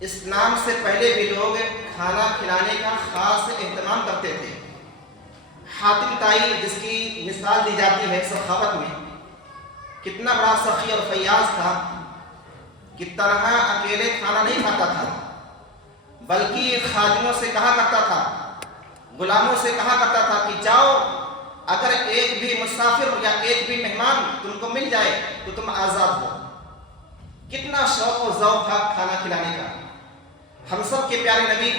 اسلام سے پہلے بھی لوگ کھانا کھلانے کا خاص اہتمام کرتے تھے۔ حاتم طائی جس کی مثال دی جاتی ہے سخاوت میں، کتنا بڑا سخی اور فیاض تھا کہ تنہا اکیلے کھانا نہیں کھاتا تھا، بلکہ خادموں سے کہا کرتا تھا، غلاموں سے کہا کرتا تھا کہ جاؤ، اگر ایک بھی مسافر یا ایک بھی مہمان تم کو مل جائے تو تم آزاد ہو۔ کتنا شوق و ذوق تھا کھانا کھلانے کا۔ ہم سب کے پیارے نبی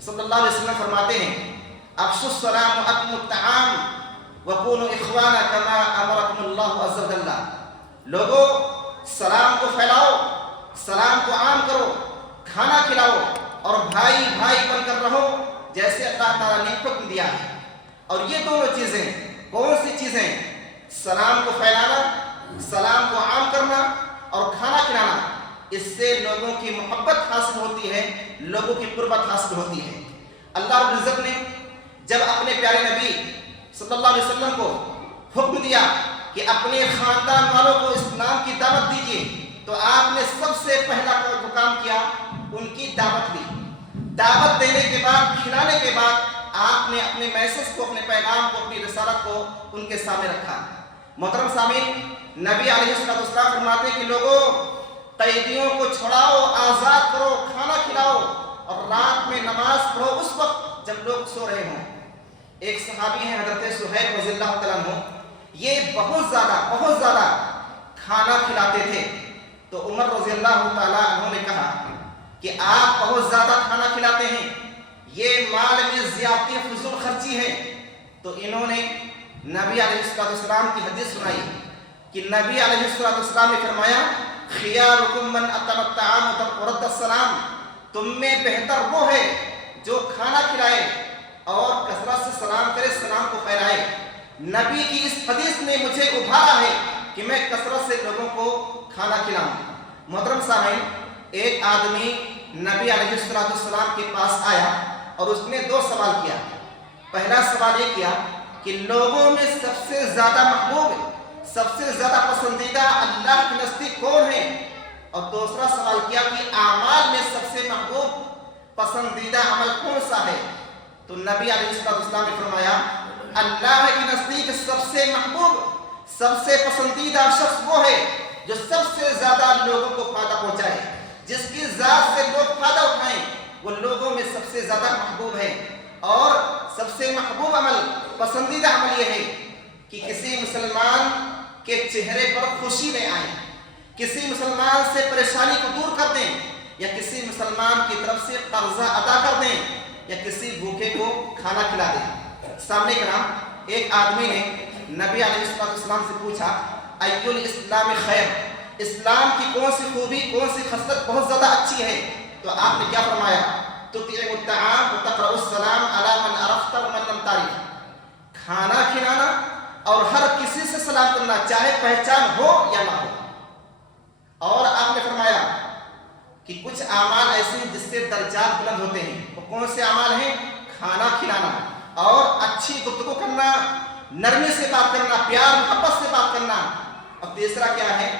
صلی اللہ علیہ وسلم فرماتے ہیں افشوا السلام واطعموا الطعام وكونوا اخوانا كما امركم الله عز وجل۔ لوگوں سلام کو پھیلاؤ، سلام کو عام کرو، کھانا کھلاؤ اور بھائی بھائی بن کر رہو جیسے اللہ تعالیٰ نے حکم دیا ہے۔ اور یہ دونوں چیزیں کون سی چیزیں؟ سلام کو پھیلانا، سلام کو عام کرنا اور کھانا کھلانا۔ اس سے لوگوں کی محبت حاصل ہوتی ہے، لوگوں کی قربت حاصل ہوتی ہے۔ اللہ رب العزت نے جب اپنے پیارے نبی صلی اللہ علیہ وسلم کو حکم دیا کہ اپنے خاندان والوں کو اسلام کی دعوت دیجیے، تو آپ نے سب سے پہلا جو کام کیا ان کی دعوت دی۔ دعوت دینے کے بعد، کھلانے کے بعد آپ نے اپنے میسج کو، اپنے پیغام کو، اپنی رسالت کو ان کے سامنے رکھا۔ محترم سامعین، نبی علیہ السلام فرماتے ہیں کہ لوگوں قیدیوں کو چھڑاؤ، آزاد کرو، کھانا کھلاؤ اور رات میں نماز پڑھو اس وقت جب لوگ سو رہے ہوں۔ ایک صحابی ہیں حضرت صہیب رضی اللہ تعالیٰ عنہ، یہ بہت زیادہ کھانا کھلاتے تھے۔ تو عمر رضی اللہ تعالیٰ عنہ نے کہا کہ آپ بہت زیادہ کھانا کھلاتے ہیں، یہ مال میں زیادتی فضول خرچی ہے۔ تو انہوں نے نبی علیہ السلام کی حدیث سنائی کہ نبی علیہ السلام نے فرمایا خیارکم من اطعم الطعام ورد السلام، تم میں بہتر وہ ہے جو کھانا کھلائے اور کثرت سے سلام کرے، سلام کو پھیلائے۔ نبی کی اس حدیث نے مجھے ابھارا ہے کہ میں کثرت سے لوگوں کو کھانا کھلاؤں۔ محترم سامعین، ایک آدمی نبی علیہ السلام کے پاس آیا اور اس نے دو سوال کیا۔ پہلا سوال یہ کیا کہ لوگوں میں سب سے زیادہ محبوب، سب سے زیادہ پسندیدہ اللہ کے نزدیک کون ہے؟ اور دوسرا سوال کیا کہ اعمال میں سب سے محبوب پسندیدہ عمل کون سا ہے؟ تو نبی علیہ السلام نے فرمایا اللہ کے نزدیک سب سے محبوب، سب سے پسندیدہ شخص وہ ہے جو سب سے زیادہ لوگوں کو فائدہ پہنچائے، جس کی ذات سے لوگ فائدہ اٹھائیں، وہ لوگوں میں سب سے زیادہ محبوب ہے۔ اور سب سے محبوب عمل، پسندیدہ عمل یہ ہے کہ کسی مسلمان کے چہرے پر خوشی لے آئیں، کسی مسلمان سے پریشانی کو دور کر دیں، یا کسی مسلمان کی طرف سے قرضہ ادا کر دیں، یا کسی بھوکے کو کھانا کھلا دیں۔ سامنے کرام، ایک آدمی نے نبی علیہ السلام سے پوچھا ای الاسلام خیر، اسلام کی کون سی خوبی، کون سی خصلت بہت زیادہ اچھی ہے؟ تو آپ نے کیا فرمایا؟ تطعم الطعام وتقرأ السلام علی من عرفت ومن لم تعرف، کھانا کھلانا اور ہر کسی سے سلام کرنا، چاہے پہچان ہو یا نہ ہو۔ اور آپ نے فرمایا کہ کچھ اعمال ایسے ہیں جس سے درجات بلند ہوتے ہیں۔ وہ کون سے اعمال ہیں؟ کھانا کھلانا اور اچھی گفتگو کرنا، نرمی سے بات کرنا، پیار محبت سے بات کرنا۔ اور تیسرا کیا ہے؟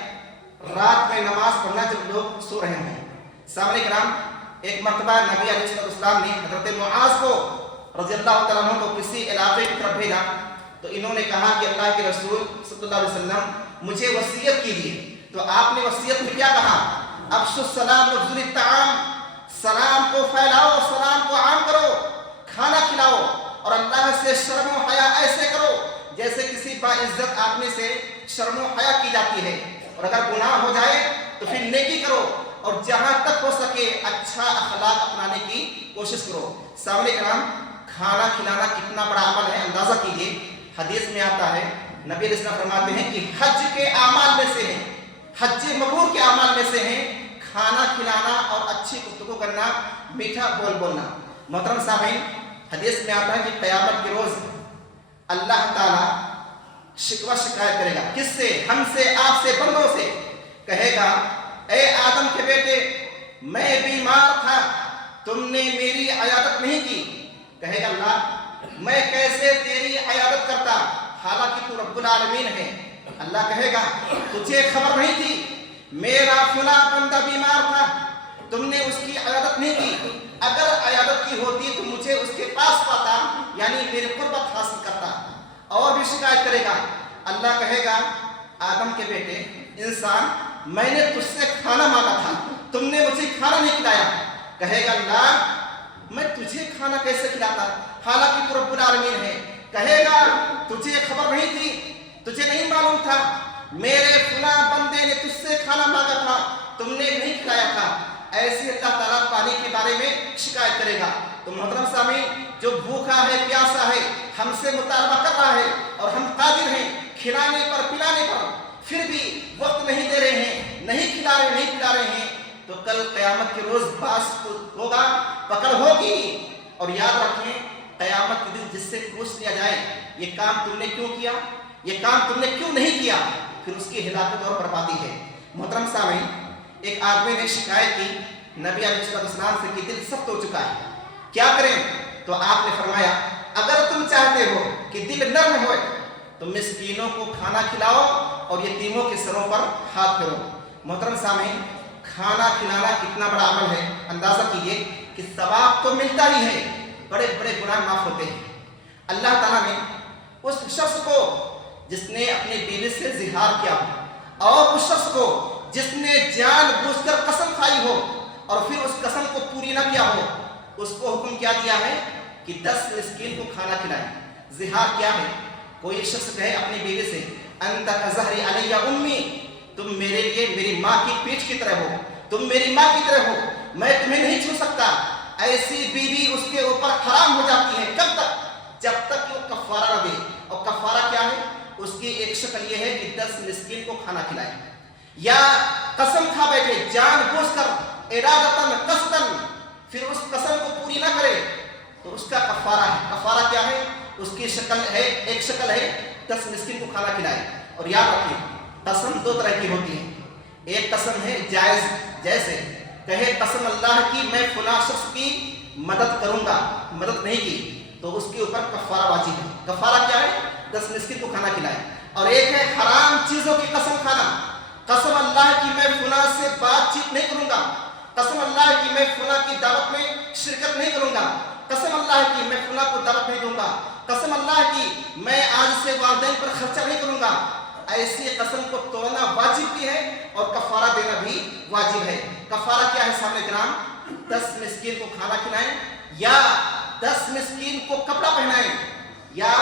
رات میں نماز پڑھنا جب لوگ سو رہے ہوں۔ سامنے کرام، ایک مرتبہ نبی علیہ السلام نے حضرت معاذ کو رضی اللہ تعالیٰ عنہ کو کسی علاقے کی طرف بھیجا، تو انہوں نے کہا کہ اللہ کے رسول صلی اللہ علیہ وسلم مجھے وصیت کیجیے۔ تو آپ نے وصیت میں کیا کہا؟ افشوا السلام وابذلوا الطعام، سلام کو پھیلاؤ، سلام کو عام کرو، کھانا کھلاؤ اور اللہ سے شرم و حیا ایسے کرو جیسے کسی باعزت آدمی سے شرم و حیا کی جاتی ہے، اور اگر گناہ ہو جائے تو پھر نیکی کرو، اور جہاں تک ہو سکے اچھا اخلاق اپنانے کی کوشش کرو۔ سامنے کرام، کھانا کھلانا کتنا بڑا عمل ہے، اندازہ کیجیے۔ حدیث میں آتا ہے، نبی علیہ السلام فرماتے ہیں کہ حج کے اعمال میں سے ہیں، حج مبرور کے اعمال میں سے ہیں کھانا کھلانا اور اچھی گفتگو کرنا، میٹھا بول بولنا۔ محترم سامعین، حدیث میں آتا ہے کہ قیامت کے روز اللہ تعالیٰ شکوہ شکایت کرے گا، کس سے؟ ہم سے، آپ سے، بندوں سے۔ کہے گا اے آدم کے بیٹے، میں بیمار تھا، تم نے میری عیادت نہیں کی۔ کہے گا اللہ، میں کیسے تیری عیادت کرتا حالانکہ تو رب العالمین ہے۔ اللہ کہے گا تجھے خبر نہیں تھی، میرا فلاں بندہ بیمار تھا، تم نے اس کی नहीं की, अगर अयादत की होती तो मुझे उसके पास पाता, यानी मेरे कुर्बत हासिल करता। और भी शिकायत करेगा, अल्लाह कहेगा आदम के बेटे इंसान, मैंने तुझसे खाना मांगा था, तुमने मुझे खाना नहीं खिलाया। कहेगा अल्लाह मैं तुझे खाना कैसे खिलाता, हालांकि तू रब्बुल आलमीन है। कहेगा तुझे खबर नहीं थी, तुझे नहीं मालूम था, मेरे फुला बंदे ने तुझसे खाना मांगा था, तुमने नहीं खिलाया था। ऐसे अल्लाह ताला पानी के बारे में शिकायत करेगा। तो मोहतरम सामीन, जो भूखा है प्यासा है, हमसे मुतालबा कर रहा है और हम कादिर हैं खिलाने पर पिलाने पर, फिर भी वक्त नहीं दे रहे हैं, नहीं खिला रहे, नहीं पिला रहे हैं, तो कल क़यामत के रोज बास होगा, पकड़ होगी। और याद रखें, क़यामत के दिन जिससे पूछ लिया जाए ये काम तुमने क्यों किया, ये काम तुमने क्यों नहीं किया, फिर उसकी हिलाकत और बर्बादी है। मोहतरम सामीन, एक आदमी ने शिकायत की नबी अलैहिस्सलाम से कि दिल सख्त हो चुका है, क्या करें? तो आपने फरमाया अगर तुम चाहते हो कि दिल नर्म हो तो मिस्कीनों को खाना खिलाओ और यतीमों के सरों पर हाथ फेरो। मोहतरम सामीन, खाना खिलाना कितना बड़ा अमल है, अंदाजा कीजिए कि सवाब तो मिलता ही है, बड़े बड़े गुनाह माफ होते हैं। अल्लाह ताला ने उस शख्स को जिसने अपनी बीवी से जिहार किया हो और उस शख्स को जिसने जानबूझकर कसम खाई हो और फिर उस कसम को पूरी न किया हो, उसको हुक्म क्या दिया है कि 10 मिस्कीन को खाना खिलाए। जिहार क्या है? कोई शख्स कहे अपनी बीवी से अंता कज़हरी अलैया उम्मी, तुम मेरे लिए मेरी माँ की पीठ की तरह हो, तुम मेरी माँ की तरह हो, मैं तुम्हें नहीं छू सकता। ऐसी बीवी उसके ऊपर हराम हो जाती है। कब तक? जब तक कि वो कफारा न दे। और कफारा क्या है? उसकी एक शक्ल ये है कि 10 मिस्कीन को खाना खिलाए, या कसम खा बैठे जानबूझकर इरादतन कसदन, फिर उस कसम को पूरी ना करे तो उसका कफारा है। कफारा क्या है? उसकी शक्ल है, एक शक्ल है 10 मिस्कीन को खाना खिलाए। और याद रखिए, कसम 2 तरह की होती है। एक कसम है जायज, जैसे कहे कसम अल्लाह की मैं फुला शख्स की मदद करूंगा, मदद नहीं की तो उसके ऊपर कफारा वाजिब है। कफारा क्या है? 10 मिस्कीन को खाना खिलाए। और एक है हराम चीजों की कसम खाना, कसम अल्लाह की मैं फुला से बातचीत नहीं करूंगा, कसम अल्लाह की मैं फुला की दावत में शिरकत नहीं करूंगा, कसम अल्लाह की मैं फुला को दावत नहीं दूंगा, कसम अल्लाह की मैं आज से वालिदैन पर खर्चा नहीं करूंगा। ऐसी कसम को तोड़ना वाजिब भी है और कफारा देना भी वाजिब है। कफारा क्या है सामने ग्राम? 10 मिस्कीन को खाना खिलाएं, या 10 मिस्कीन को कपड़ा पहनाएं, या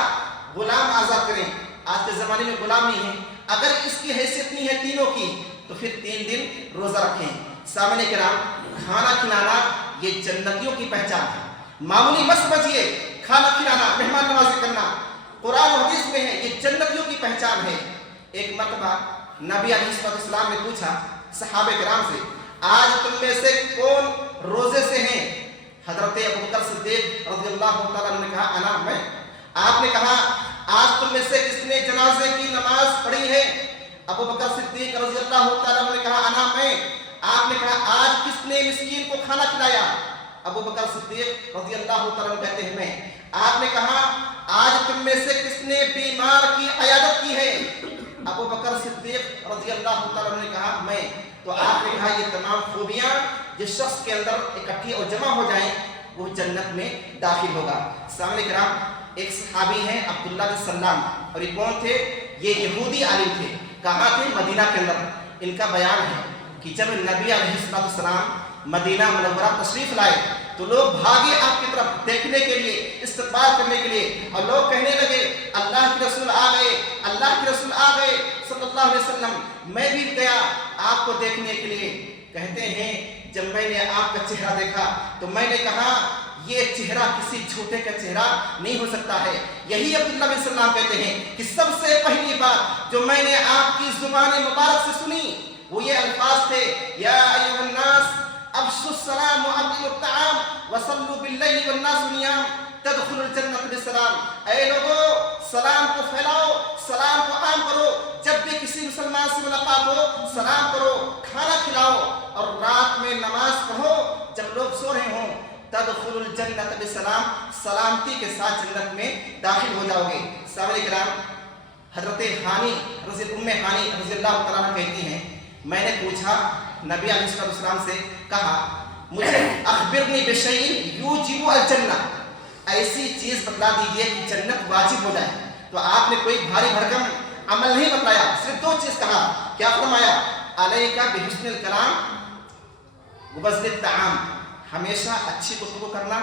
गुलाम आजाद करें। आज के जमाने में गुलाम नहीं है। अगर इसकी हैसियत नहीं है तीनों की तो फिर 3 दिन रोजा रखें। सामने किराम, खाना खिलाना ये जन्नतियों की पहचान है। मामूली मत समझिए, खाना खिलाना, मेहमान नवाजी करना कुरान और हदीस में है, ये जन्नतियों की पहचान है। एक मर्तबा नबी अलैहिस्सलाम ने पूछा सहाबे किराम से, आज तुम में से कौन रोजे से हैं? हजरत अबू बकर सिद्दीक रज़ियल्लाहु तआला अन्हु ने कहा अना, मैं। आपने कहा आज तुम में से किसने जनाजे की नमाज पढ़ी है? अबू बकर सिद्दीक रज़ियल्लाहु तआला अन्हु ने कहा अना, मैं। आपने कहा आज किसने मिस्कीन को खाना खिलाया? अबू बकर सिद्दीक रज़ियल्लाहु तआला अन्हु कहते हैं मैं। आपने कहा आज तुम में से किसने बीमार की इयादत की है? अबू बकर सिद्दीक रज़ियल्लाहु तआला अन्हु ने कहा मैं। तो आपने कहा ये तमाम खूबियां जिस शख्स के अंदर इकट्ठी और जमा हो जाएं वो जन्नत में दाखिल होगा। सामने किराम, एक सहाबी हैं अब्दुल्लाह बिन सल्लाम, और ये कौन थे? ये यहूदी आलिम थे। कहाँ थे? मदीना के अंदर। इनका बयान है कि जब नबी अलैहिस्सलाम मदीना मुनव्वरा तशरीफ लाए तो लोग भागे आपकी तरफ देखने के लिए, इस्तकबाल करने के लिए, और लोग कहने लगे अल्लाह के रसूल आ गए, अल्लाह के रसूल आ गए सल्लल्लाहु अलैहि वसल्लम। मैं भी गया आपको देखने के लिए। कहते हैं जब मैंने आपका चेहरा देखा तो मैंने कहा ये चेहरा किसी झूठे का चेहरा नहीं हो सकता है। यही अब्दुल्लाह बिन सल्लाम कहते हैं कि सबसे पहली बात जो मैंने आपकी जुबान मुबारक से सुनी वो ये अल्फाज थे, या अय्युहन नास अफ्शुस सलाम व अतिमुत तआम व सल्लु बिल्लैलि वन नास नियाम तदखुलुल जन्नत बिस्सलाम। ऐ लोगों, सलाम को फैलाओ, सलाम को आम करो, जब भी किसी मुसलमान से मुलाकात हो सलाम करो, खाना खिलाओ और रात में नमाज पढ़ो जब लोग सो रहे हों। तदखुलुल जन्नत बिस्सलाम, सलामती के साथ जन्नत में दाखिल हो जाओगे। सामने किराम, हजरत हानी उम्मे हानी रज़ियल्लाहु तआला अन्हा कहती हैं मैंने पूछा नबी अलैहिस्सलाम से, कहा मुझे अखबिरनी बिशैइन यूजिबु अल जन्ना, ऐसी चीज बतला दीजिए कि जन्नत वाजिब हो जाए। तो आपने कोई भारी भरकम अमल नहीं बताया, सिर्फ दो चीज कहा। क्या फरमाया? अलैका बिहुस्निल कलाम व बज़्लित ताआम, हमेशा अच्छी गुफ्तगू करना,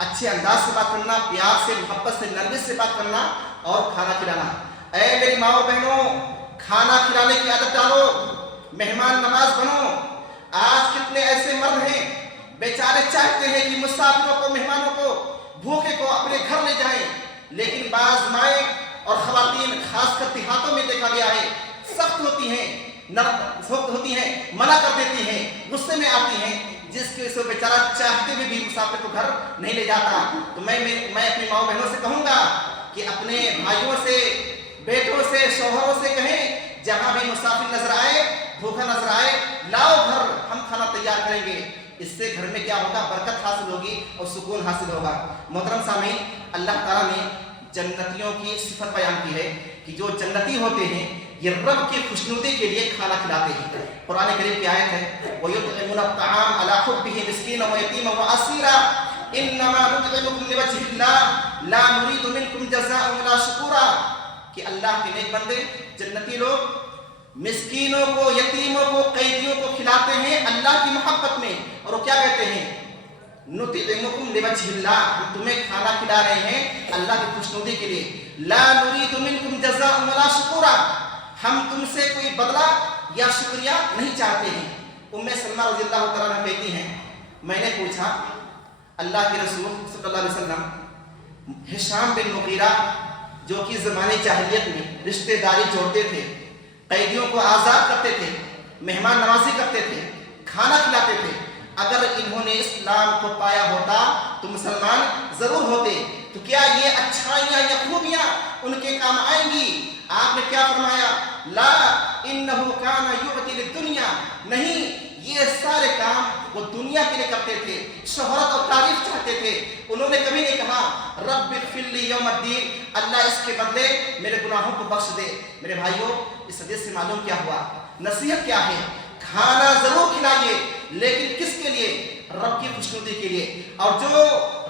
अच्छे अंदाज से बात करना, प्यार से, मोहब्बत से, नरमी से बात करना और खाना खिलाना। ऐ मेरी माओ बहनों, खाना खिलाने की आदत डालो, मेहमान नवाज बनो। आज कितने ऐसे मर्द हैं बेचारे चाहते हैं कि मुसाफिरों को, मेहमानों को, भूखे को अपने घर ले जाएं, लेकिन बाज माएँ और खवातीन खासकर देहातों में देखा गया है सख्त होती हैं, सख्त होती हैं, मना कर देती हैं, गुस्से में आती हैं, जिसकी वजह से बेचारा चाहते हुए भी मुसाफिर को घर नहीं ले जाता। तो मैं अपनी माओ बहनों से कहूँगा कि अपने भाइयों से, बेटों से, शौहरों से कहें, जहाँ भी मुसाफिर नजर आए, भूखा नजर आए, लाओ घर, हम खाना तैयार करेंगे। इससे घर में क्या होगा? बरकत हासिल होगी और सुकून हासिल होगा। मोहतरम सामीन, अल्लाह ताला ने जन्नतियों की सिफत बयान की है कि जो जन्नती होते हैं ये रब की खुशनुदी के लिए खाना खिलाते हैं। कुरान करीम की आयत है, वयुतइमुना अत्ताआम अला हुब्बिही मिस्कीना व यतीमा व असीरा इन्नमा नुतइमुकुम लिवजहिल्लाह ला नुरीदु मिनकुम जज़ाअन वला शुकुरा, कि अल्लाह के नेक बंदे जन्नती लोग मिस्कीनों को, यतीमों को, कैदियों को खिलाते हैं अल्लाह की मोहब्बत में। और वो क्या कहते हैं? नुतइमुकुम लिवजहिल्लाह, हम तुम्हें खाना खिला रहे हैं अल्लाह की खुशनुदी के लिए। ला नुरीदु मिनकुम जज़ाअन वला शुकुरा, हम तुमसे कोई बदला या शुक्रिया नहीं चाहते हैं। उम्मे सलमा रज़ियल्लाहु तआला अन्हा कहती हैं, मैंने पूछा अल्लाह के रसूल सल्लल्लाहु अलैहि वसल्लम, हिशाम बिन मुगीरा जो कि ज़माने जाहिलियत में रिश्तेदारी जोड़ते थे, कैदियों को आज़ाद करते थे, मेहमान नवाजी करते थे, खाना खिलाते थे, अगर इन्होंने इस्लाम को पाया होता तो मुसलमान जरूर होते, तो क्या ये अच्छाइयाँ या खूबियाँ उनके काम आएंगी? आपने क्या फरमाया? ला इन्नहु काना युअति लिद्दुनिया, नहीं, ये सारे काम वो दुनिया के लिए करते थे, शोहरत और तारीफ चाहते थे। उन्होंने कभी नहीं कहा रब्बि इग़फिरली यौमद्दीन, अल्लाह इसके बदले मेरे गुनाहों को बख्श दे। मेरे भाइयों, इस हदीस से मालूम क्या हुआ? नसीहत क्या है? खाना जरूर खिलाइए, लेकिन किसके लिए? रब की खुशनुदी के लिए। और जो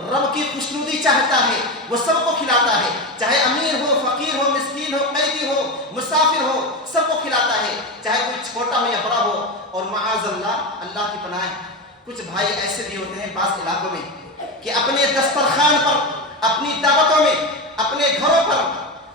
रब की खुशनुदी चाहता है वो सबको खिलाता है, चाहे अमीर हो, फकीर हो, मिस्कीन हो, कैदी हो, मुसाफिर हो, सबको खिलाता है, चाहे कोई छोटा हो या बड़ा हो। और माअज़ल्लाह, अल्लाह की पनाह, कुछ भाई ऐसे भी होते हैं बाज़ इलाकों में कि अपने दस्तरखान पर, अपनी दावतों में, अपने घरों पर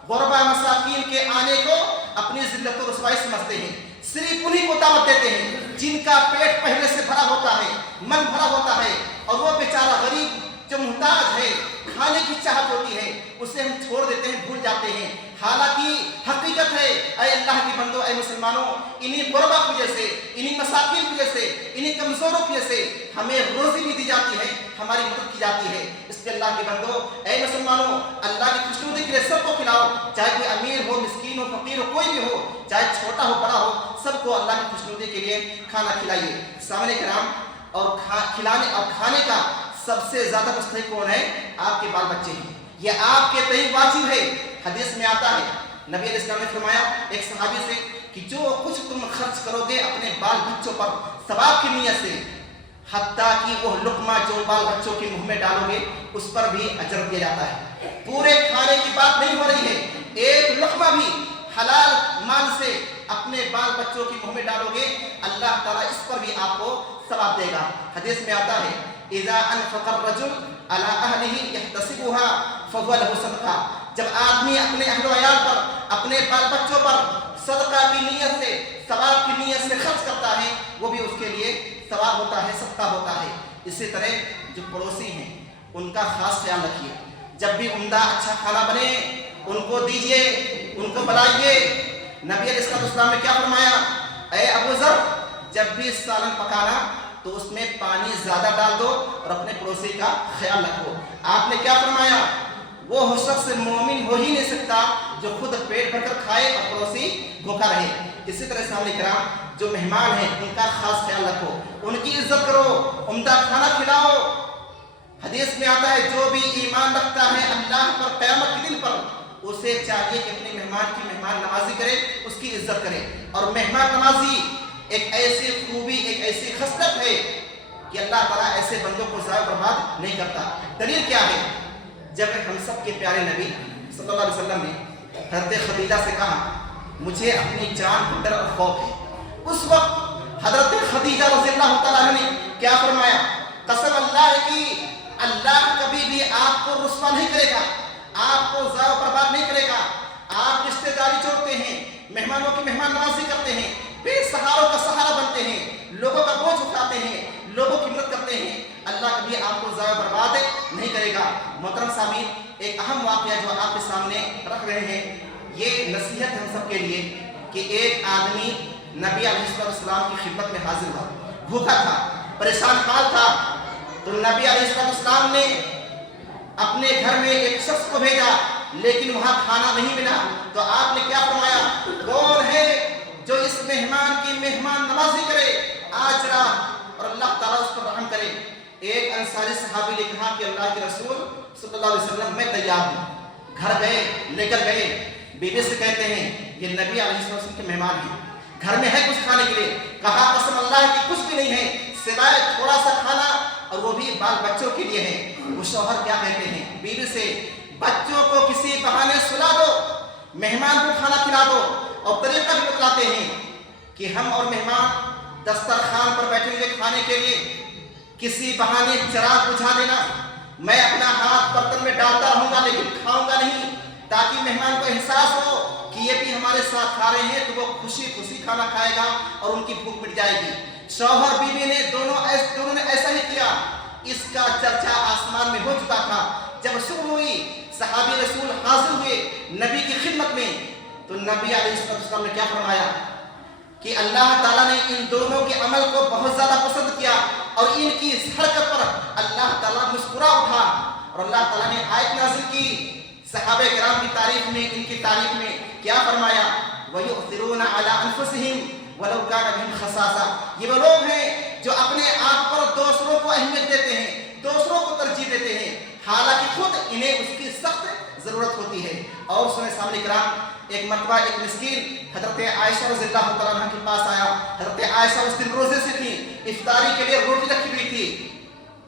गुरबा मसाकीन के आने को अपनी जिल्लत और रुसवाई समझते हैं। सिर्फ उन्हीं को दावत देते हैं जिनका पेट पहले से भरा होता है, मन भरा होता है, और वो बेचारा गरीब जो मुहताज है, खाने की चाहत होती है, उसे हम छोड़ देते हैं, भूल जाते हैं। हालांकि हकीकत है, ऐ अल्लाह के बंदो, ऐ मुसलमानों, इन्हीं गुरबा की वजह से, इन्हीं मसाकीन की वजह से, इन्हीं कमजोरों की वजह से हमें रोजी भी दी जाती है, हमारी मदद की जाती है। इसलिए अल्लाह के बंदो, ऐ मुसलमानों, अल्लाह की खुशनुदी के लिए सबको खिलाओ, चाहे कोई अमीर हो, मिस्कीन हो, फकीर हो, कोई भी हो, चाहे छोटा हो, बड़ा हो, सबको अल्लाह की खुशनुदी के लिए खाना खिलाइए। सामने कराम, और खिलाने और खाने का सबसे ज्यादा मुस्तहिक कौन है? आपके बाल बच्चे हैं, ये आपके तय वाजिब है। हदीस में आता है, नबी अलैहिस्सलाम ने फरमाया एक सहाबी से कि जो कुछ तुम खर्च करोगे अपने बाल बच्चों पर सवाब की नियत से, हत्ता कि वो लुकमा जो बाल बच्चों के मुंह में डालोगे उस पर भी अजर दिया जाता है। पूरे खाने की बात नहीं हो रही है, एक लुकमा भी हलाल माल से अपने बाल बच्चों के मुंह में डालोगे, अल्लाह ताला इस पर भी आपको सवाब देगा। हदीस में आता है, इज़ा अनफ़क़ अर्रजुल अला अहलिही यहतसिबुहा फ़हुवा लहु सदक़ा, जब आदमी अपने अहलो अयाल पर, अपने बाल बच्चों पर सदका की नीयत से, सवाब की नीयत से खर्च करता है, वो भी उसके लिए सवाब होता है, सदका होता है। इसी तरह जो पड़ोसी हैं उनका खास ख्याल रखिए, जब भी उम्दा अच्छा खाना बने उनको दीजिए, उनको बुलाइए। नबी अलैहिस्सलाम ने क्या फरमाया? ऐ अबू ज़र, जब भी सालन पकाना तो उसमें पानी ज्यादा डाल दो और अपने पड़ोसी का ख्याल रखो। आपने क्या फरमाया? वो शख्स मोमिन हो ही नहीं सकता जो खुद पेट भरकर खाए और पड़ोसी भूखा रहे। इसी तरह सामने कराम, जो मेहमान हैं उनका खास ख्याल रखो, उनकी इज्जत करो, उम्दा खाना खिलाओ। हदीस में आता है, जो भी ईमान रखता है अल्लाह पर, क़यामत के दिन पर, उसे चाहिए कि अपने मेहमान की मेहमान नवाजी करे, उसकी इज्जत करे। और मेहमान नवाजी एक ऐसी खूबी, एक ऐसी खसलत है کہ اللہ تعالیٰ ایسے بندوں کو ضائع برباد نہیں کرتا۔ دلیل کیا ہے؟ جب ہم سب کے پیارے نبی صلی اللہ علیہ وسلم نے حضرت خدیجہ سے کہا مجھے اپنی جان پر ڈر اور خوف ہے، اس وقت حضرت خدیجہ رضی اللہ تعالیٰ عنہ نے کیا فرمایا؟ قسم اللہ کی اللہ کبھی بھی آپ کو رسوا نہیں کرے گا، آپ کو ضائع برباد نہیں کرے گا۔ آپ رشتہ داری جوڑتے ہیں، مہمانوں کی مہمان نوازی کرتے ہیں، بے سہاروں کا سہارا بنتے ہیں، لوگوں کا بوجھ اٹھاتے ہیں، لوگوں کی مدد کرتے ہیں، اللہ کبھی آپ کو ضائع برباد نہیں کرے گا۔ محترم سامعین، ایک اہم واقعہ جو آپ کے سامنے رکھ رہے ہیں، یہ نصیحت ہم سب کے لیے کہ ایک آدمی نبی علیہ السلام کی خدمت میں حاضر ہوا، بھوکا تھا، پریشان حال تھا، تو نبی علیہ السلام نے اپنے گھر میں ایک شخص کو بھیجا، لیکن وہاں کھانا نہیں ملا، تو آپ نے کیا فرمایا؟ کون ہے جو اس مہمان کی مہمان نوازی کرے آج رات، اور اللہ تعالیٰ اس پر رحم کرے؟ ایک انصاری صحابی نے کہا کہ اللہ کے رسول صلی اللہ علیہ وسلم میں تیار ہوں۔ گھر گئے، لے کر گئے، بیوی سے کہتے ہیں یہ نبی علیہ السلام کے مہمان ہیں، گھر میں ہے کچھ کھانے کے لیے؟ کہا قسم اللہ کی کچھ بھی نہیں ہے سوائے تھوڑا سا کھانا، اور وہ بھی بال بچوں کے لیے ہے۔ وہ شوہر کیا کہتے ہیں بیوی سے؟ بچوں کو کسی بہانے سلا دو، مہمان کو کھانا کھلا دو، اور طریقہ بھی بتلاتے ہیں کہ ہم اور مہمان دسترخوان پر بیٹھے ہوئے کھانے کے لیے کسی بہانے چراغ بجھا دینا، میں اپنا ہاتھ برتن میں ڈالتا رہوں گا لیکن کھاؤں گا نہیں، تاکہ مہمان کو احساس ہو کہ یہ بھی ہمارے ساتھ کھا رہے ہیں، تو وہ خوشی خوشی کھانا کھائے گا اور ان کی بھوک مٹ جائے گی۔ شوہر بیوی نے دونوں نے ایسا ہی کیا۔ اس کا چرچا آسمان میں ہو چکا تھا۔ جب صبح ہوئی، صحابی رسول حاضر ہوئے نبی کی خدمت میں، تو نبی علیہ السلام نے کیا فرمایا کہ اللہ تعالیٰ نے ان دونوں کے عمل کو بہت زیادہ پسند کیا، اور ان کی اس حرکت پر اللہ تعالیٰ مسکرا اٹھا، اور اللہ تعالیٰ نے آیت نازل کی صحابہ کرام کی تعریف میں، ان کی تعریف میں کیا فرمایا؟ وَيُؤْثِرُونَ عَلَىٰ أَنفُسِهِمْ وَلَوْ كَانَ بِهِمْ خَصَاصَةٌ۔ یہ وہ لوگ ہیں جو اپنے آپ پر دوسروں کو اہمیت دیتے ہیں، دوسروں کو ترجیح دیتے ہیں، حالانکہ خود انہیں اس کی سخت ضرورت ہوتی ہے۔ اور سنیں سامنے کرام، ایک مرتبہ ایک مسکین حضرت عائشہ رضی اللہ تعالیٰ عنہ کے پاس آیا۔ حضرت عائشہ اس دن روزے سے تھی، افطاری کے لیے روٹی رکھی ہوئی تھی،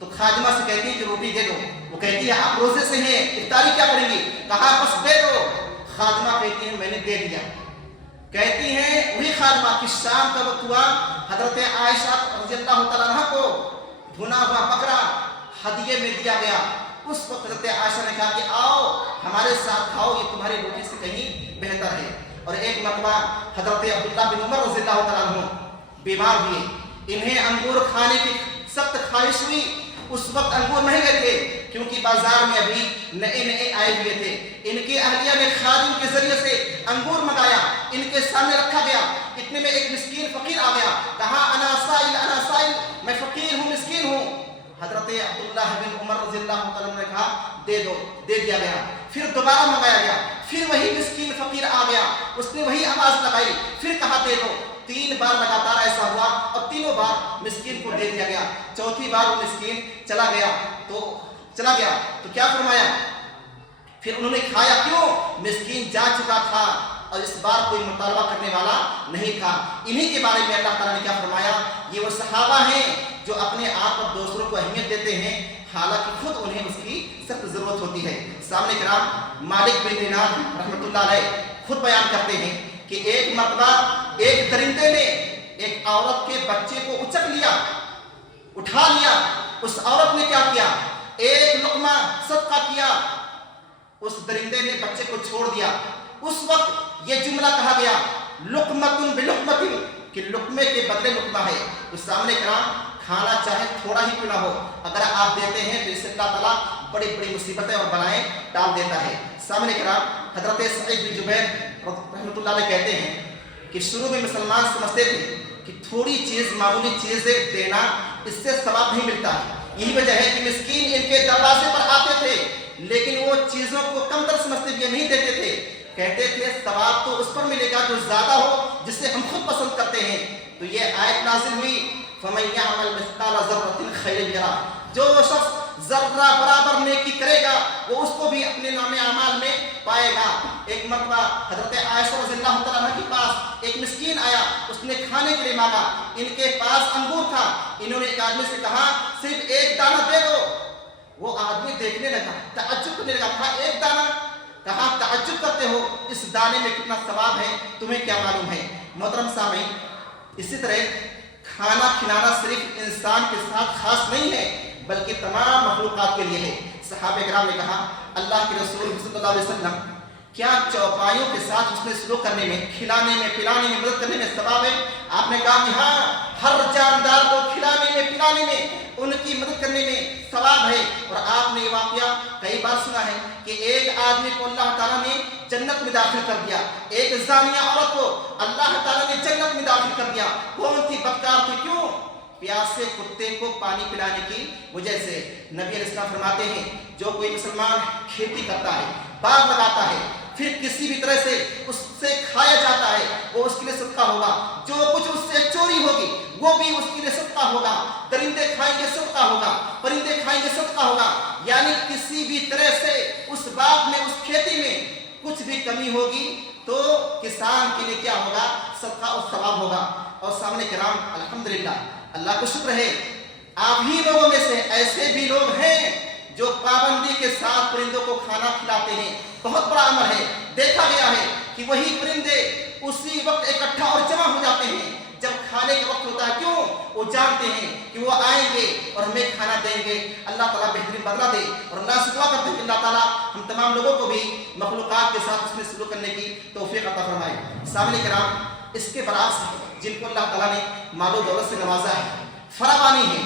تو خادمہ سے کہتی ہے کہ روٹی دے دو۔ وہ کہتی ہے آپ روزے سے ہیں، افطاری کیا کریں گی؟ کہا بس دے دو۔ خادمہ کہتی ہے میں نے دے دیا۔ کہتی ہیں وہی خادمہ کہ شام کا وقت ہوا، حضرت عائشہ رضی اللہ تعالیٰ عنہ کو بھنا ہوا بکرا ہدیے میں دیا گیا۔ اس وقت حضرت عائشہ نے کہا کہ آؤ ہمارے ساتھ کھاؤ، یہ تمہاری روٹی سے کہیں بہتر ہے۔ اور ایک مرتبہ حضرت عبداللہ بن عمر رضی اللہ تعالیٰ عنہ بیمار ہوئے، انہیں انگور کھانے کی سخت خواہش ہوئی۔ اس وقت انگور مہنگے تھے کیونکہ بازار میں ابھی نئے آئے ہوئے تھے۔ ان کی اہلیہ نے خادم کے ذریعے سے انگور منگایا، ان کے سامنے رکھا گیا۔ اتنے میں ایک مسکین فقیر آ گیا، کہا انا سائل، میں فقیر ہوں، مسکین ہوں۔ حضرت عبداللہ بن عمر رضی اللہ تعالیٰ نے کہا دے دو، دے دیا گیا۔ پھر دوبارہ منگایا گیا، پھر وہی مسکین فقیر آ گیا، اس نے وہی آواز لگائی، پھر کہا دے دو۔ 3 بار لگاتار ایسا ہوا اور تینوں بار مسکین کو دے دیا گیا۔ چوتھی بار وہ مسکین چلا گیا تو کیا فرمایا؟ پھر انہوں نے کھایا، کیوں؟ مسکین جا چکا تھا اور اس بار کوئی مطالبہ کرنے والا نہیں تھا۔ انہی کے بارے میں اللہ تعالیٰ نے کیا فرمایا؟ یہ وہ صحابہ ہیں جو اپنے آپ پر دوسروں کو اہمیت دیتے ہیں، حالانکہ خود انہیں اس کی سخت ضرورت ہوتی ہے۔ سامنے کرام، مالک بن دینار رحمۃ اللہ علیہ خود بیان کرتے ہیں کہ ایک مرتبہ ایک درندے نے ایک عورت کے بچے کو اچک لیا، اٹھا لیا۔ اس عورت نے کیا کیا؟ ایک لقمہ صدقہ کیا، اس درندے نے بچے کو چھوڑ دیا۔ اس وقت یہ جملہ کہا گیا لقمۃ بلقمۃ، کہ لقمے کے بدلے لقمہ ہے۔ تو سامنے کرام، کھانا چاہے تھوڑا ہی کیوں نہ ہو، اگر آپ دیتے ہیں تو اس سے اللہ تعالیٰ بڑی بڑی مصیبتیں اور بلائیں ٹال دیتا ہے۔ سامنے کرام، حضرت سعید بن جبیر رحمۃ اللہ علیہ کہتے ہیں کہ شروع میں مسلمان سمجھتے تھے کہ تھوڑی چیز، معمولی چیزیں دینا، اس سے ثواب نہیں ملتا۔ یہی وجہ ہے کہ مسکین ان کے دروازے پر آتے تھے، لیکن وہ چیزوں کو کم تر سمجھتے ہوئے نہیں دیتے تھے۔ کہتے تھے ثواب تو اس پر ملے گا جو زیادہ ہو، جس سے ہم خود پسند کرتے ہیں۔ تو یہ آیت نازل ہوئی فَمَن يَعْمَلْ مِثْقَالَ ذَرَّةٍ خَيْرًا يَرَهُ، جو شخص जर्रा बराबर नेकी करेगा वो उसको भी अपने नामे अमाल में पाएगा। एक मरतबा हजरत आयशा रज़ियल्लाहु तआला अन्हा के पास एक मिस्कीन आया, उसने खाने के लिए मांगा। इनके पास अंगूर था, इन्होंने एक आदमी से कहा सिर्फ एक दाना दे दो। वो आदमी देखने लगा, तअज्जुब करने लगा, कहा एक दाना? कहा तअज्जुब करते हो, इस दाने में कितना सवाब है तुम्हें क्या मालूम है। मोहतरम सामीन, इसी तरह खाना खिलाना सिर्फ इंसान के साथ खास नहीं है बल्कि तमाम मखलूक़ात के लिए है। सहाबा किराम ने कहा अल्लाह के रसूल सल्लल्लाहु अलैहि वसल्लम क्या चौपाइयों के साथ उसने सलूक करने में, खिलाने में, पिलाने में, मदद करने में सवाब है? आपने कहा कि हाँ, हर जानदार को खिलाने में, पिलाने में, उनकी मदद करने में सवाब है। और आपने ये वाक़या कई बार सुना है कि एक आदमी को अल्लाह ताला ने जन्नत में दाखिल कर दिया, एक ज़ानिया औरत को अल्लाह ताला ने जन्नत में दाखिल कर दिया। कौन थी? बदकार थी। क्यों? प्यासे कुत्ते को पानी पिलाने की वजह से। नबी अलैहिस्सलाम फरमाते हैं जो कोई मुसलमान खेती करता है, बाग लगाता है, फिर किसी भी तरह से उससे खाया जाता है, वो उसके लिए सदका होगा। जो कुछ उससे चोरी होगी वो भी उसके लिए सदका होगा। दरिंदे खाएंगे सदका होगा, परिंदे खाएंगे सदका होगा। यानी किसी भी तरह से उस बाग में, उस खेती में कुछ भी कमी होगी तो किसान के लिए क्या होगा? सदका और सवाब होगा। और सामने किराम अल्हम्दुलिल्लाह, अल्लाह को शुक्र है, आप ही लोगों में से ऐसे भी लोग हैं जो पाबंदी के साथ परिंदों को खाना खिलाते हैं। बहुत बड़ा अमल है। देखा गया है कि वही परिंदे उसी वक्त इकट्ठा और जमा हो जाते हैं जब खाने का वक्त होता है। क्यों? वो जानते हैं कि वो आएंगे और हमें खाना देंगे। अल्लाह ताला बेहतरीन बदला दे। और अल्लाह से दुआ करते हैं कि अल्लाह ताला हम तमाम लोगों को भी मखलूक़ात के साथ उसमें सलूक करने की तौफीक अता फरमाए। सामने किराम, इसके बराबर जिनको अल्लाह ताला ने मालो दौलत से नवाजा है, फरावानी है,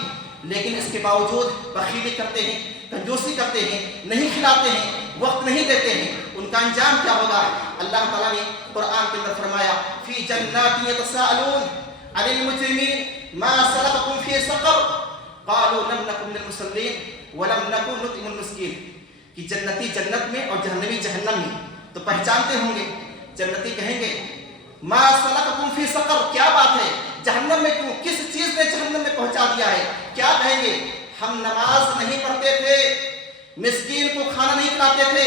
लेकिन इसके बावजूद बखीली करते हैं, कंजूसी करते हैं, नहीं खिलाते हैं, वक्त नहीं देते हैं, उनका अंजाम क्या होगा? अल्लाह ताला ने कुरान के अंदर फरमाया फी जन्नातिन यतसाअलून अनिल मुजरिमीन मा सलककुम फी सक़र क़ालू लम नकु मिनल मुसल्लीन व लम नकु नुतिमुल मिस्कीन। कि जन्नती जन्नत में और जहन्नमी जहन्नम में। तो पहचानते होंगे, जन्नती कहेंगे मा सलककुम फी सक़र, क्या बात है जहन्नम में क्यों? किस चीज ने जहन्नम में पहुंचा दिया है? क्या कहेंगे? हम नमाज नहीं पढ़ते थे, मिस्कीन को खाना नहीं खिलाते थे,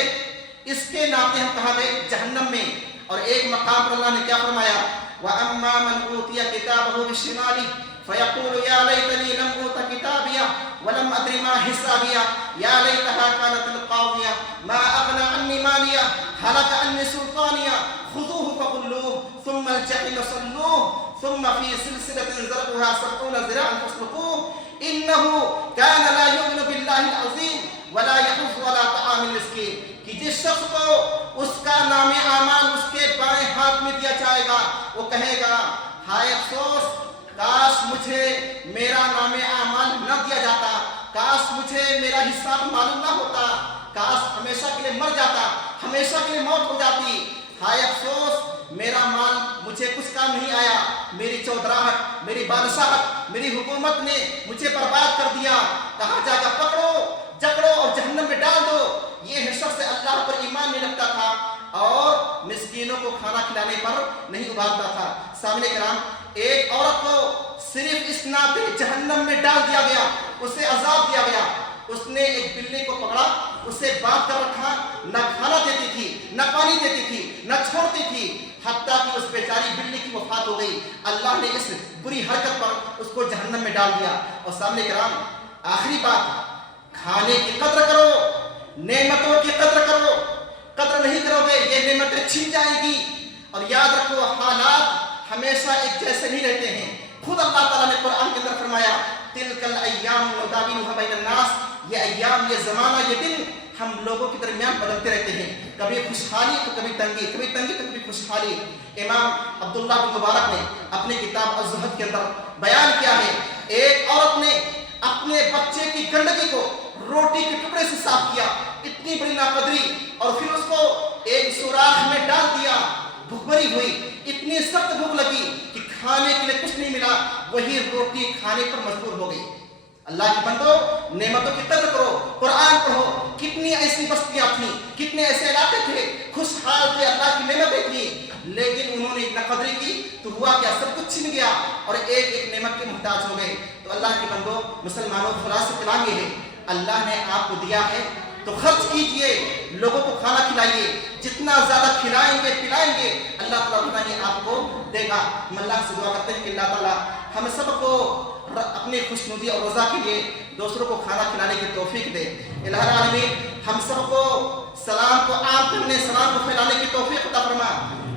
इसके नाते हम कहाँ गए? जहन्नम में। और एक मकाम पर अल्लाह ने क्या फरमाया? व अम्मा मन ऊतिया किताबहु बिशिमाली फयक़ूलु या लैतनी लम ऊत किताबिया व लम अद्रि मा हिसाबिया या लैतहा कानतल क़ादिया मा अग़ना अन्नी मालिया हलक अन्नी सुल्तानिया खुज़ूहु फ़ग़ुल्लूहु सुम्मा अल-जहीम सल्लूहु सुम्मा फ़ी सिलसिलतिन ज़रअहा सबऊना ज़िराअन फस्लुकूहु इन्नहु कान ला युमिनु बिल्लाहिल अज़ीम वला यहुज़्ज़ु अला तआमिल मिस्कीन। कि जिस शख्स को उसका नामे आमाल उसके बाएं हाथ में दिया जाएगा वो कहेगा हाय अफसोस, काश मुझे मेरा नामे आमाल न दिया जाता, काश मुझे मेरा हिसाब मालूम ना होता, काश हमेशा के लिए मर जाता, हमेशा के लिए मौत हो जाती। हाय अफसोस, मेरा माल मुझे कुछ काम नहीं आया, मेरी चौधराहट, मेरी बादशाहत, मेरी हुकूमत ने मुझे बर्बाद कर दिया। कहा जाएगा पकड़ो, जकड़ो और जहन्नम में डाल दो। ये है शख्स अल्लाह पर ईमान नहीं रखता था और मिस्कीनों को खाना खिलाने पर नहीं उबारता था। सामने किराम, एक औरत को सिर्फ इस नाते जहन्नम में डाल दिया गया, उसे अजाब दिया गया। उसने एक बिल्ली को पकड़ा, उसे बांध कर रखा, न खाना देती थी, न पानी देती थी, न छोड़ती थी, हत्ता कि उस बेचारी बिल्ली की वफात हो गई। अल्लाह ने इस बुरी हरकत पर उसको जहन्नम में डाल दिया। और सामने किराम, आखिरी बात, खाने की कद्र करो, नेमतों की कद्र करो। कद्र नहीं करोगे ये नेमतें छिन जाएगी। और याद रखो, हालात हमेशा एक जैसे नहीं रहते हैं। खुद अल्लाह ताला ने कुरान के अंदर फरमाया तिलकल अय्याम नुदाविलुहा बैनन नास, ये अय्याम, ये ज़माना, ये दिन हम लोगों के दरमियान बदलते रहते हैं। कभी खुशहाली तो कभी तंगी, कभी तंगी तो कभी खुशहाली। इमाम अब्दुल्लाह बिन मुबारक ने अपनी किताब अज़्ज़ुहद के अंदर बयान किया है, एक औरत ने अपने बच्चे की गंदगी को रोटी के टुकड़े से साफ किया, इतनी बड़ी नाकदरी, और फिर उसको एक सुराख में डाल दिया। भूखमरी हुई, इतनी सख्त भूख लगी कि खाने के लिए कुछ नहीं मिला, वही रोटी खाने पर मजबूर हो गई। अल्लाह के बंदो, नेमतों की कदर करो, कुरान पढ़ो। कितनी ऐसी बस्तियां थी, कितने ऐसे इलाके थे, खुशहाल थे, अल्लाह की नेमतें थी, लेकिन उन्होंने नकदरी की तो हुआ क्या? सब कुछ छिन गया और एक एक नेमत के मुहताज हो गए। तो अल्लाह के बंदो, मुसलमानों, खुलासा कलाम ये है, اللہ نے آپ کو دیا ہے تو خرچ کیجئے، لوگوں کو کھانا کھلائیے، جتنا زیادہ کھلائیں گے پلائیں گے اللہ تعالیٰ اتنا ہی آپ کو دے گا۔ ہم اللہ سے دعا کرتے ہیں کہ اللہ تعالیٰ ہم سب کو اپنی خوشنودی اور رضا کے لیے دوسروں کو کھانا کھلانے کی توفیق دے۔ الہ العالمین ہم سب کو سلام کو عام کرنے، سلام کو پھیلانے کی توفیق عطا فرما۔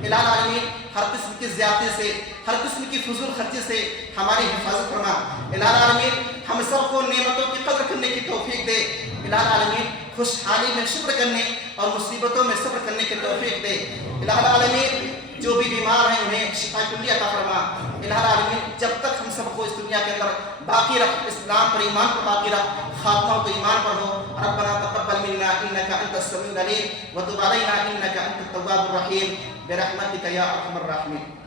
الہ العالمین ہر قسم کی زیادتی سے، ہر قسم کی فضول خرچی سے ہماری حفاظت فرما۔ الہ العالمین ہم سب کو نعمتوں کی قدر کرنے کی توفیق دے۔ الہ العالمین خوشحالی میں شکر کرنے اور مصیبتوں میں صبر کرنے کی توفیق دے۔ الہ العالمین جو بھی بیمار ہیں انہیں شفا کلی عطا فرما۔ الہ العالمین جب تک ہم سب کو اس دنیا کے اندر باقی رکھ، اسلام پر ایمان پر باقی رکھ، خاتمہ تو ایمان پر ہو۔ ربنا تقبل منا انك انت السميع العليم وتب علينا انك انت التواب الرحيم برحمتك يا ارحم الراحمين۔